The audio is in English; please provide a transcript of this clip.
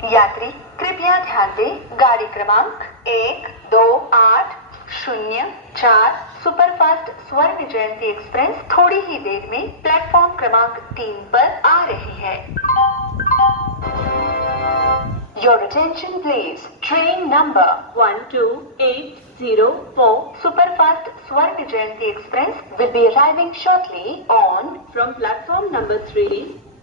यात्री कृपया ध्यान दें, गाड़ी क्रमांक 128004 सुपरफास्ट स्वर्ण जयंती एक्सप्रेस थोड़ी ही देर में प्लेटफॉर्म क्रमांक 3 पर आ रही है। Your attention please. Train number 12804 Superfast Swarna Jayanti Express will be arriving shortly on from platform number 3